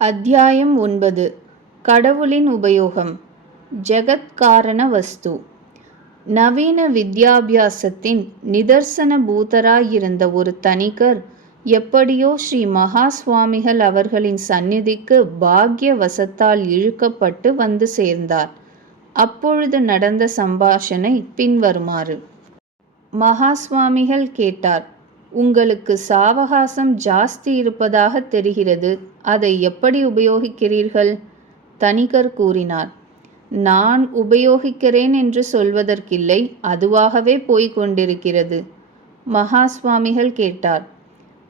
அத்தியாயம் ஒன்பது. கடவுளின் உபயோகம். ஜெகத்காரண வஸ்து. நவீன வித்யாபியாசத்தின் நிதர்சன பூதராயிருந்த ஒரு தனிகர் எப்படியோ ஸ்ரீ மகா சுவாமிகள் அவர்களின் சந்நிதிக்கு பாக்ய வசத்தால் இழுக்கப்பட்டு வந்து சேர்ந்தார். அப்பொழுது நடந்த சம்பாஷணை பின்வருமாறு. மகா சுவாமிகள் கேட்டார் உங்களுக்கு சாவகாசம் ஜாஸ்தி இருப்பதாக தெரிகிறது. அதை எப்படி உபயோகிக்கிறீர்கள்? தனிகர் கூறினார் நான் உபயோகிக்கிறேன் என்று சொல்வதற்கில்லை அதுவாகவே போய்க் கொண்டிருக்கிறது. மகா சுவாமிகள் கேட்டார்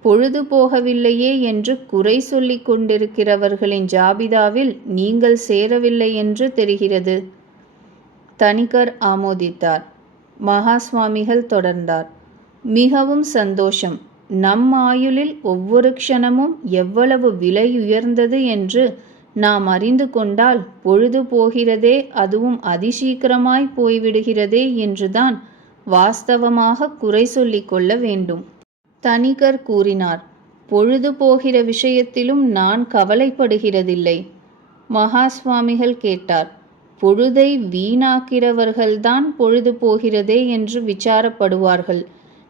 பொழுது போகவில்லையே என்று குறை சொல்லிக் கொண்டிருக்கிறவர்களின் ஜாபிதாவில் நீங்கள் சேரவில்லை என்று தெரிகிறது. தனிகர் ஆமோதித்தார் மகா சுவாமிகள் தொடர்ந்தார் மிகவும் சந்தோஷம். நம் ஆயுளில் ஒவ்வொரு க்ஷணமும் எவ்வளவு விலை உயர்ந்தது என்று நாம் அறிந்து கொண்டால் பொழுது போகிறதே அதுவும் அதிசீக்கிரமாய் போய்விடுகிறதே என்றுதான் வாஸ்தவமாக குறை சொல்லிக் கொள்ள வேண்டும். தனிகர் கூறினார் பொழுது போகிற விஷயத்திலும் நான் கவலைப்படுகிறதில்லை. மகா சுவாமிகள் கேட்டார் பொழுதை வீணாக்கிறவர்கள்தான் பொழுது போகிறதே என்று விசாரப்படுவார்கள்.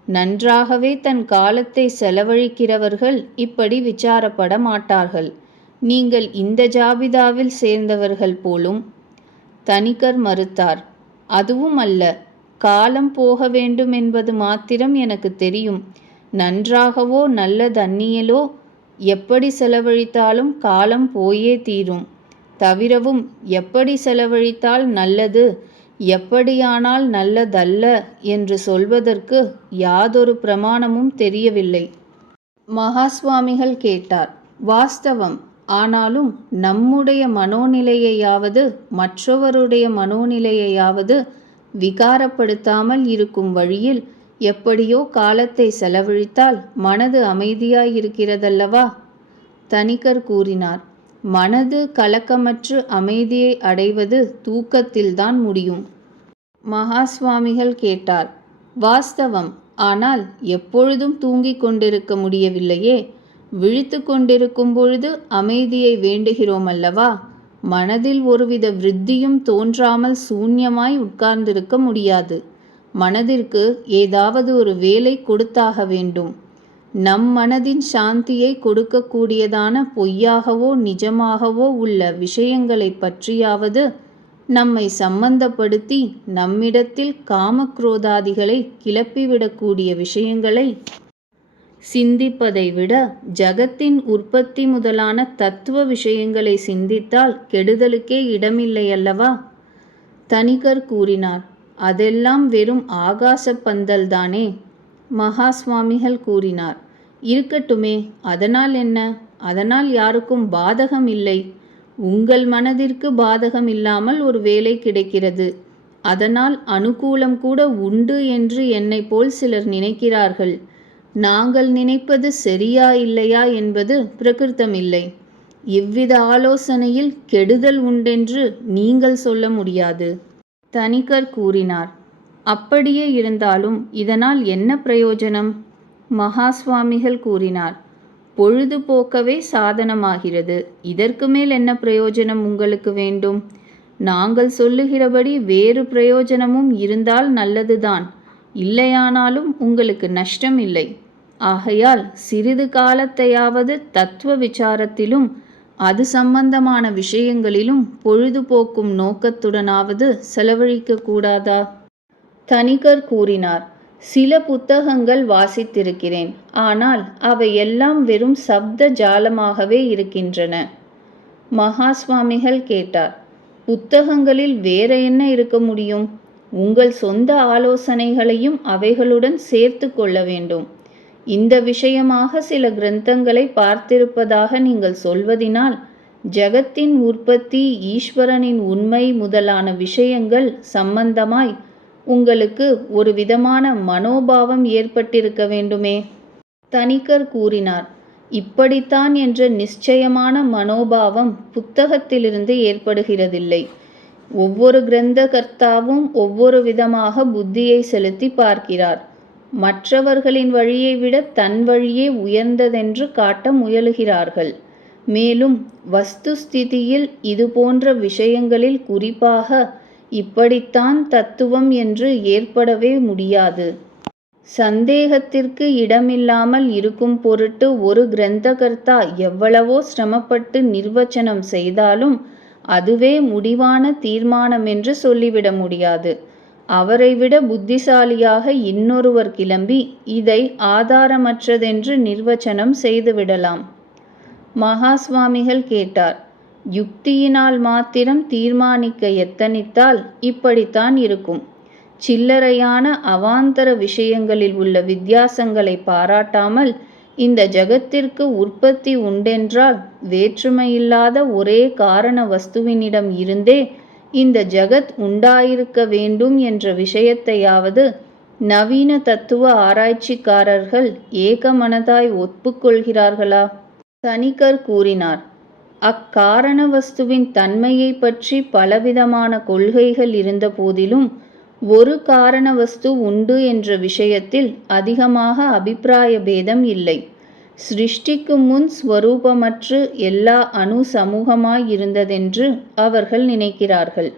நன்றாகவே தன் காலத்தை செலவழிக்கிறவர்கள் இப்படி விசாரப்பட மாட்டார்கள். நீங்கள் இந்த ஜாபிதாவில் சேர்ந்தவர்கள் போலும் தனிகர் மறுத்தார். அதுவும் அல்ல காலம் போக வேண்டும் என்பது மாத்திரம் எனக்கு தெரியும். நன்றாகவோ நல்ல தண்ணியலோ எப்படி செலவழித்தாலும் காலம் போயே தீரும். தவிரவும் எப்படி செலவழித்தால் நல்லது எப்படியானால் நல்லதல்ல என்று சொல்வதற்கு யாதொரு பிரமாணமும் தெரியவில்லை. மகாஸ்வாமிகள் கேட்டார் வாஸ்தவம். ஆனாலும் நம்முடைய மனோநிலையையாவது மற்றவருடைய மனோநிலையையாவது விகாரப்படுத்தாமல் இருக்கும் வழியில் எப்படியோ காலத்தை செலவழித்தால் மனது அமைதியாயிருக்கிறதல்லவா? தனிகர் கூறினார் மனது கலக்கமற்று அமைதியை அடைவது தூக்கத்தில்தான் முடியும். மகா சுவாமிகள் கேட்டார் வாஸ்தவம். ஆனால் எப்பொழுதும் தூங்கிக் கொண்டிருக்க முடியவில்லையே. விழித்து கொண்டிருக்கும் பொழுது அமைதியை வேண்டுகிறோம் அல்லவா மனதில் ஒருவித விருத்தியும் தோன்றாமல் சூன்யமாய் உட்கார்ந்திருக்க முடியாது. மனதிற்கு ஏதாவது ஒரு வேலை கொடுத்தாக வேண்டும். நம் மனதின் சாந்தியை கொடுக்கக்கூடியதான பொய்யாகவோ நிஜமாகவோ உள்ள விஷயங்களை பற்றியாவது நம்மை சம்பந்தப்படுத்தி நம்மிடத்தில் காமக்ரோதாதிகளை கிளப்பிவிடக்கூடிய விஷயங்களை சிந்திப்பதை விட ஜகத்தின் உற்பத்தி முதலான தத்துவ விஷயங்களை சிந்தித்தால் கெடுதலுக்கே இடமில்லையல்லவா தனிகர் கூறினார் அதெல்லாம் வெறும் ஆகாச பந்தல்தானே. மகா சுவாமிகள் கூறினார். இருக்கட்டுமே அதனால் என்ன? அதனால் யாருக்கும் பாதகம் இல்லை. உங்கள் மனதிற்கு பாதகம் இல்லாமல் ஒரு வேலை கிடைக்கிறது. அதனால் அனுகூலம் கூட உண்டு என்று என்னை போல் சிலர் நினைக்கிறார்கள். நாங்கள் நினைப்பது சரியா இல்லையா என்பது பிரகிருத்தமில்லை. இவ்வித ஆலோசனையில் கெடுதல் உண்டென்று நீங்கள் சொல்ல முடியாது. தனிகர் கூறினார். அப்படியே இருந்தாலும் இதனால் என்ன பிரயோஜனம்? மகாஸ்வாமிகள் கூறினார் பொழுதுபோக்கவே சாதனமாகிறது. இதற்கு மேல் என்ன பிரயோஜனம் உங்களுக்கு வேண்டும்? நாங்கள் சொல்லுகிறபடி வேறு பிரயோஜனமும் இருந்தால் நல்லதுதான். இல்லையானாலும் உங்களுக்கு நஷ்டம் இல்லை. ஆகையால் சிறிது காலத்தையாவது தத்துவ விசாரத்திலும் அது சம்பந்தமான விஷயங்களிலும் பொழுதுபோக்கும் நோக்கத்துடனாவது செலவழிக்க கூடாதா? தனிகர் கூறினார் சில புத்தகங்கள் வாசித்திருக்கிறேன் ஆனால் அவை எல்லாம் வெறும் சப்த ஜாலமாகவே இருக்கின்றன மகா சுவாமிகள் கேட்டார் புத்தகங்களில் வேற என்ன இருக்க முடியும்? உங்கள் சொந்த ஆலோசனைகளையும் அவைகளுடன் சேர்த்து கொள்ள வேண்டும். இந்த விஷயமாக சில கிரந்தங்களை பார்த்திருப்பதாக நீங்கள் சொல்வதினால் ஜகத்தின் உற்பத்தி ஈஸ்வரனின் உண்மை முதலான விஷயங்கள் சம்பந்தமாய் உங்களுக்கு ஒரு விதமான மனோபாவம் ஏற்பட்டிருக்க வேண்டுமே. தனிகர் கூறினார் இப்படித்தான் என்ற நிச்சயமான மனோபாவம் புத்தகத்திலிருந்து ஏற்படுகிறதில்லை. ஒவ்வொரு கிரந்தகர்த்தாவும் ஒவ்வொரு விதமாக புத்தியை செலுத்தி பார்க்கிறார். மற்றவர்களின் வழியை விட தன் வழியே உயர்ந்ததென்று காட்ட முயலுகிறார்கள். மேலும் வஸ்து ஸ்திதியில் இதுபோன்ற விஷயங்களில் குறிப்பாக இப்படித்தான் தத்துவம் என்று ஏற்படவே முடியாது. சந்தேகத்திற்கு இடமில்லாமல் இருக்கும் பொருட்டு ஒரு கிரந்தகர்த்தா எவ்வளவோ சிரமப்பட்டு நிர்வச்சனம் செய்தாலும் அதுவே முடிவான தீர்மானமென்று சொல்லிவிட முடியாது. அவரைவிட புத்திசாலியாக இன்னொருவர் கிளம்பி இதை ஆதாரமற்றதென்று நிர்வச்சனம் செய்துவிடலாம். மகாஸ்வாமிகள் கேட்டார் யுக்தியினால் மாத்திரம் தீர்மானிக்க எத்தனித்தால் இப்படித்தான் இருக்கும். சில்லறையான அவாந்தர விஷயங்களில் உள்ள வித்தியாசங்களை பாராட்டாமல் இந்த ஜகத்திற்கு உற்பத்தி உண்டென்றால் வேற்றுமையில்லாத ஒரே காரண வஸ்துவினிடம் இருந்தே இந்த ஜகத் உண்டாயிருக்க வேண்டும் என்ற விஷயத்தையாவது நவீன தத்துவ ஆராய்ச்சிக்காரர்கள் ஏகமனதாய் ஒப்புக்கொள்கிறார்களா? தனிக்கர் கூறினார் அக்காரண வஸ்துவின் தன்மையை பற்றி பலவிதமான கொள்கைகள் இருந்த போதிலும் ஒரு காரண வஸ்து உண்டு என்ற விஷயத்தில் அதிகமாக அபிப்பிராய பேதம் இல்லை. சிருஷ்டிக்கு முன் ஸ்வரூபமற்று எல்லா அணு சமூகமாய் இருந்ததென்று அவர்கள் நினைக்கிறார்கள்.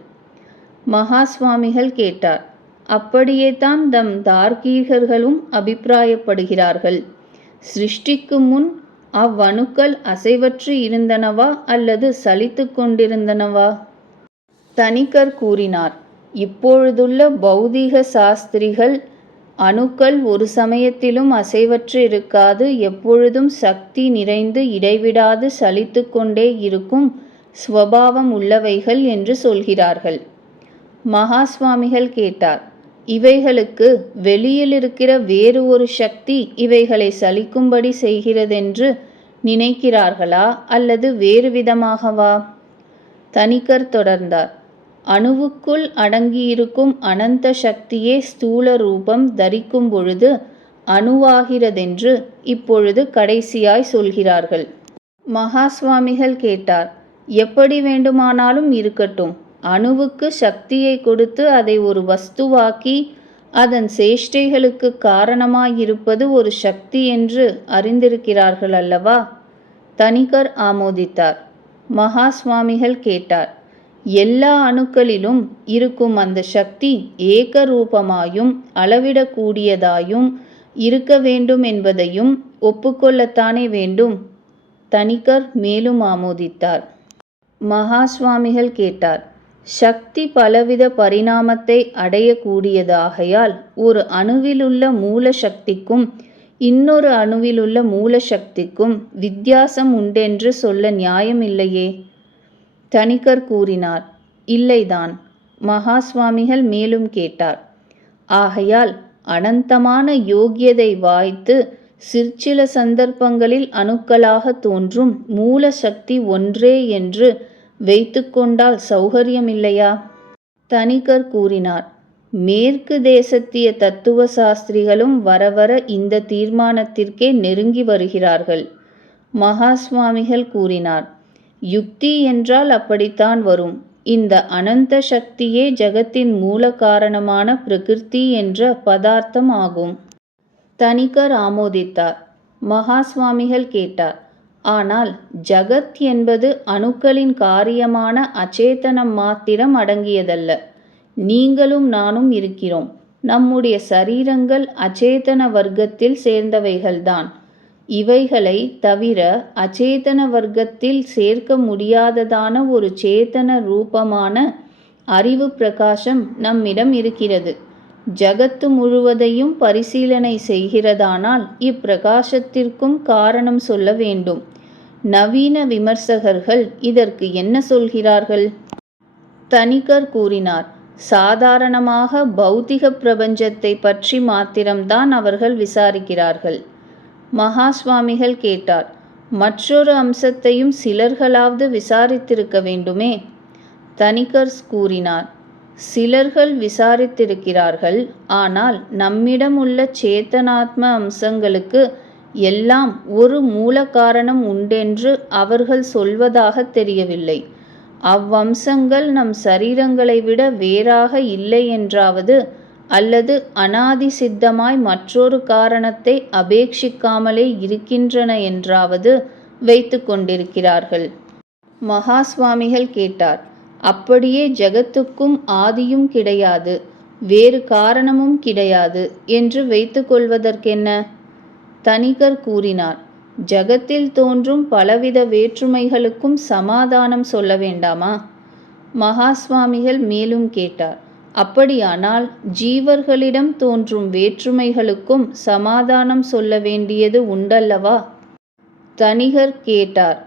மகா சுவாமிகள் கேட்டார் அப்படியே தான் தம் தார்கீகர்களும் அபிப்பிராயப்படுகிறார்கள். சிருஷ்டிக்கு முன் அவ்வணுக்கள் அசைவற்று இருந்தனவா அல்லது சலித்து கொண்டிருந்தனவா? தனிக்கர் கூறினார் இப்பொழுதுள்ள பௌதீக சாஸ்திரிகள் அணுக்கள் ஒரு சமயத்திலும் அசைவற்று இருக்காது எப்பொழுதும் சக்தி நிறைந்து இடைவிடாது சலித்து கொண்டே இருக்கும் ஸ்வபாவம் உள்ளவைகள் என்று சொல்கிறார்கள். மகாஸ்வாமிகள் கேட்டார் இவைகளுக்கு வெளியில் இருக்கிற வேறு ஒரு சக்தி இவைகளை சலிக்கும்படி செய்கிறதென்று நினைக்கிறார்களா அல்லது வேறு விதமாகவா? தனிக்கர் தொடர்ந்தார். அணுவுக்குள் அடங்கியிருக்கும் அனந்த சக்தியே ஸ்தூல ரூபம் தரிக்கும் பொழுது அணுவாகிறதென்று இப்பொழுது கடைசியாய் சொல்கிறார்கள். மகா சுவாமிகள் கேட்டார் எப்படி வேண்டுமானாலும் இருக்கட்டும். அணுவுக்கு சக்தியை கொடுத்து அதை ஒரு வஸ்துவாக்கி அதன் சேஷ்டைகளுக்கு காரணமாயிருப்பது ஒரு சக்தி என்று அறிந்திருக்கிறார்கள் அல்லவா? தனிகர் ஆமோதித்தார். மகா சுவாமிகள் கேட்டார் எல்லா அணுக்களிலும் இருக்கும் அந்த சக்தி ஏகரூபமாயும் அளவிடக்கூடியதாயும் இருக்க வேண்டும் என்பதையும் ஒப்புக்கொள்ளத்தானே வேண்டும்? தனிகர் மேலும் ஆமோதித்தார். மகா சுவாமிகள் கேட்டார் சக்தி பலவித பரிணாமத்தை அடையக்கூடியதாகையால் ஒரு அணுவிலுள்ள மூல சக்திக்கும் இன்னொரு அணுவிலுள்ள மூல சக்திக்கும் வித்தியாசம் உண்டென்று சொல்ல நியாயமில்லையே. தனிக்கர் கூறினார் இல்லைதான். மகாஸ்வாமிகள் மேலும் கேட்டார் ஆகையால் அனந்தமான யோகியதை வாய்த்து சிற்சில சந்தர்ப்பங்களில் அணுக்களாக தோன்றும் மூல சக்தி ஒன்றே என்று வைத்துக்கொண்டால் சௌகரியமில்லையா? தனிகர் கூறினார் மேற்கு தேசத்திய தத்துவ சாஸ்திரிகளும் வரவர இந்த தீர்மானத்திற்கே நெருங்கி வருகிறார்கள். மகா சுவாமிகள் கூறினார் யுக்தி என்றால் அப்படித்தான் வரும். இந்த அனந்த சக்தியே ஜகத்தின் மூல காரணமான பிரகிருதி என்ற பதார்த்தம் ஆகும். தனிகர் ஆமோதித்தார் மகா சுவாமிகள் கேட்டார் ஆனால் ஜகத் என்பது அணுக்களின் காரியமான அச்சேதனம் மாத்திரம் அடங்கியதல்ல. நீங்களும் நானும் இருக்கிறோம். நம்முடைய சரீரங்கள் அச்சேதன வர்க்கத்தில் சேர்ந்தவைகள்தான். இவைகளை தவிர அச்சேதன வர்க்கத்தில் சேர்க்க முடியாததான ஒரு சேத்தன ரூபமான அறிவு பிரகாசம் நம்மிடம் இருக்கிறது. ஜகத்து முழுவதையும் பரிசீலனை செய்கிறதானால் இப்பிரகாசத்திற்கும் காரணம் சொல்ல வேண்டும். நவீன விமர்சகர்கள் இதற்கு என்ன சொல்கிறார்கள்? தனிகர் கூறினார் சாதாரணமாக பௌத்திக பிரபஞ்சத்தை பற்றி மாத்திரம்தான் அவர்கள் விசாரிக்கிறார்கள். மகா சுவாமிகள் கேட்டார் மற்றொரு அம்சத்தையும் சிலர்களாவது விசாரித்திருக்க வேண்டுமே? தனிகர்ஸ் கூறினார் சிலர்கள் விசாரித்திருக்கிறார்கள் ஆனால் நம்மிடம் உள்ள சேத்தனாத்ம அம்சங்களுக்கு எல்லாம் ஒரு மூல காரணம் உண்டென்று அவர்கள் சொல்வதாக தெரியவில்லை. அவ்வம்சங்கள் நம் சரீரங்களை விட வேறாக இல்லை என்றாவது அல்லது அனாதி சித்தமாய் மற்றொரு காரணத்தை அபேட்சிக்காமலே இருக்கின்றன என்றாவது வைத்து கொண்டிருக்கிறார்கள். மகா சுவாமிகள் கேட்டார் அப்படியே ஜெகத்துக்கும் ஆதியும் கிடையாது வேறு காரணமும் கிடையாது என்று வைத்துக்கொள்வதற்கென்ன தனிகர் கூறினார் ஜகத்தில் தோன்றும் பலவித வேற்றுமைகளுக்கும் சமாதானம் சொல்ல வேண்டாமா? மகா சுவாமிகள் மேலும் கேட்டார் அப்படியானால் ஜீவர்களிடம் தோன்றும் வேற்றுமைகளுக்கும் சமாதானம் சொல்ல வேண்டியது உண்டல்லவா? தனிகர் கேட்டார்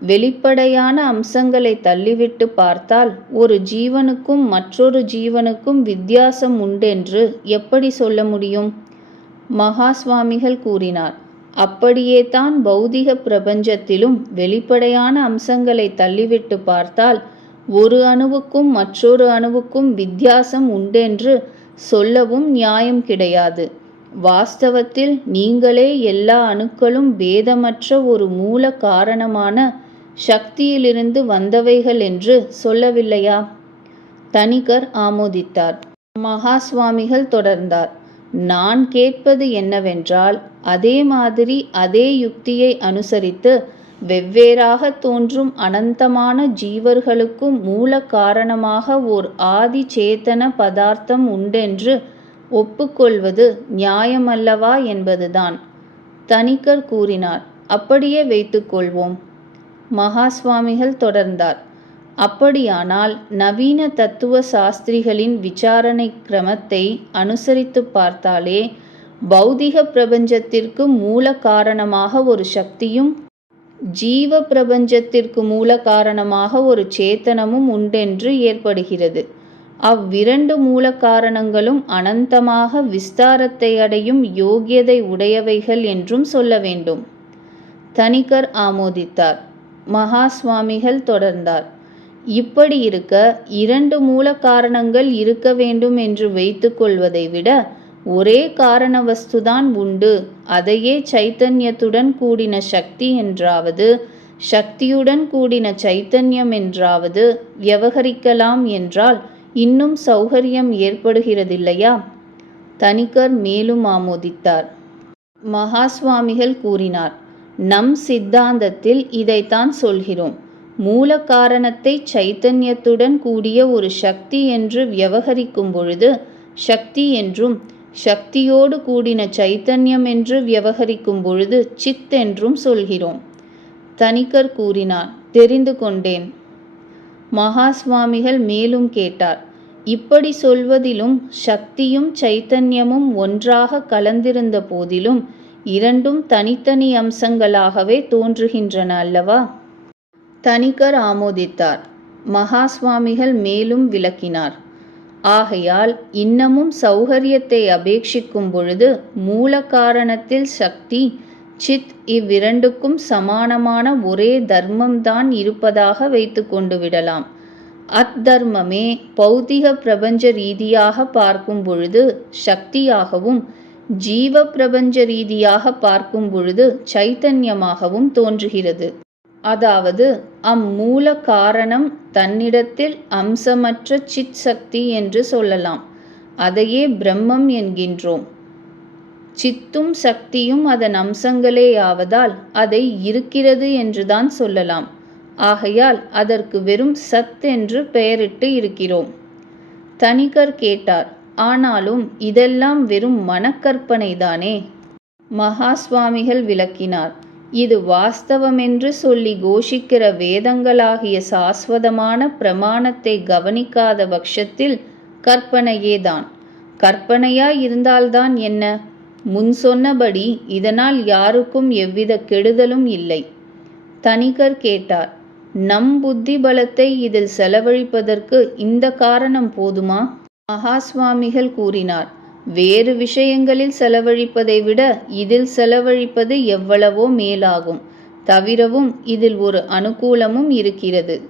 வெளிப்படையான அம்சங்களை தள்ளிவிட்டு பார்த்தால் ஒரு ஜீவனுக்கும் மற்றொரு ஜீவனுக்கும் வித்தியாசம் உண்டென்று எப்படி சொல்ல முடியும்? மகா சுவாமிகள் கூறினார். அப்படியே தான் பௌதிக பிரபஞ்சத்திலும் வெளிப்படையான அம்சங்களை தள்ளிவிட்டு பார்த்தால் ஒரு அணுவுக்கும் மற்றொரு அணுவுக்கும் வித்தியாசம் உண்டென்று சொல்லவும் நியாயம் கிடையாது. வாஸ்தவத்தில் நீங்களே எல்லா அணுக்களும் பேதமற்ற ஒரு மூல காரணமான சக்தியிலிருந்து வந்தவைகள் என்று சொல்லவில்லையா? தனிகர் ஆமோதித்தார். மகா சுவாமிகள் தொடர்ந்தார். நான் கேட்பது என்னவென்றால் அதே மாதிரி அதே யுக்தியை அனுசரித்து வெவ்வேறாக தோன்றும் அனந்தமான ஜீவர்களுக்கும் மூல காரணமாக ஓர் ஆதி சேத்தன பதார்த்தம் உண்டென்று ஒப்புக்கொள்வது நியாயமல்லவா என்பதுதான். தனிக்கர் கூறினார் அப்படியே வைத்துக்கொள்வோம் மகாஸ்வாமிகள் தொடர்ந்தார் அப்படியானால் நவீன தத்துவ சாஸ்திரிகளின் விசாரணை கிரமத்தை அனுசரித்து பார்த்தாலே பௌதிக பிரபஞ்சத்திற்கு மூல காரணமாக ஒரு சக்தியும் ஜீவ பிரபஞ்சத்திற்கு மூல காரணமாக ஒரு சேத்தனமும் உண்டென்று ஏற்படுகிறது. அவ்விரண்டு மூல காரணங்களும் அனந்தமாக விஸ்தாரத்தை அடையும் யோகியதை உடையவைகள் என்றும் சொல்ல வேண்டும். தனிகர் ஆமோதித்தார். மகா சுவாமிகள் தொடர்ந்தார். இப்படி இருக்க இரண்டு மூல காரணங்கள் இருக்க வேண்டும் என்று வைத்துக்கொள்வதை விட ஒரே காரண வஸ்துதான் உண்டு. அதையே சைத்தன்யத்துடன் கூடின சக்தி என்றாவது சக்தியுடன் கூடின சைத்தன்யம் என்றாவது வியவகரிக்கலாம் என்றால் இன்னும் சௌகரியம் ஏற்படுகிறதில்லையா? தனிக்கர் மேலும் ஆமோதித்தார். மகாஸ்வாமிகள் கூறினார் நம் சித்தாந்தத்தில் இதைத்தான் சொல்கிறோம். மூல காரணத்தை சைத்தன்யத்துடன் கூடிய ஒரு சக்தி என்று வியவகரிக்கும் பொழுது சக்தி என்றும் சக்தியோடு கூடின சைத்தன்யம் என்று வியவகரிக்கும் பொழுது சித் என்றும் சொல்கிறோம். தனிக்கர் கூறினார் தெரிந்து கொண்டேன். மகா சுவாமிகள் மேலும் கேட்டார் இப்படி சொல்வதிலும் சக்தியும் சைத்தன்யமும் ஒன்றாக கலந்திருந்த போதிலும் இரண்டும் தனித்தனி அம்சங்களாகவே தோன்றுகின்றன அல்லவா? தனிகர் ஆமோதித்தார். மகா சுவாமிகள் மேலும் விளக்கினார். ஆகையால் இன்னமும் சௌகரியத்தை அபேட்சிக்கும் பொழுது மூல காரணத்தில் சக்தி சித் இவ்விரண்டுக்கும் சமானமான ஒரே தர்மம்தான் இருப்பதாக வைத்து கொண்டு விடலாம். அத்தர்மமே பௌத்திக பிரபஞ்ச ரீதியாக பார்க்கும் பொழுது சக்தியாகவும் ஜீவ பிரபஞ்ச ரீதியாக பார்க்கும் பொழுது சைத்தன்யமாகவும் தோன்றுகிறது. அதாவது அம்மூல காரணம் தன்னிடத்தில் அம்சமற்ற சித் சக்தி என்று சொல்லலாம். அதையே பிரம்மம் என்கின்றோம். சித்தும் சக்தியும் அதன் அம்சங்களேயாவதால் அதை இருக்கிறது என்றுதான் சொல்லலாம். ஆகையால் அதற்கு வெறும் சத் என்று பெயரிட்டு இருக்கிறோம். தனிகர் கேட்டார் ஆனாலும் இதெல்லாம் வெறும் மனக்கற்பனைதானே? மகா சுவாமிகள் விளக்கினார் இது வாஸ்தவமென்று சொல்லி கோஷிக்கிற வேதங்களாகிய சாஸ்வதமான பிரமாணத்தை கவனிக்காத பட்சத்தில் கற்பனையேதான். கற்பனையா இருந்தால்தான் என்ன? முன் சொன்னபடி இதனால் யாருக்கும் எவ்வித கெடுதலும் இல்லை. தனிகர் கேட்டார் நம் புத்தி பலத்தை இதில் செலவழிப்பதற்கு இந்த காரணம் போதுமா? மகாஸ்வாமிகள் கூறினார் வேறு விஷயங்களில் செலவழிப்பதை விட இதில் செலவழிப்பது எவ்வளவோ மேலாகும். தவிரவும் இதில் ஒரு அனுகூலமும் இருக்கிறது.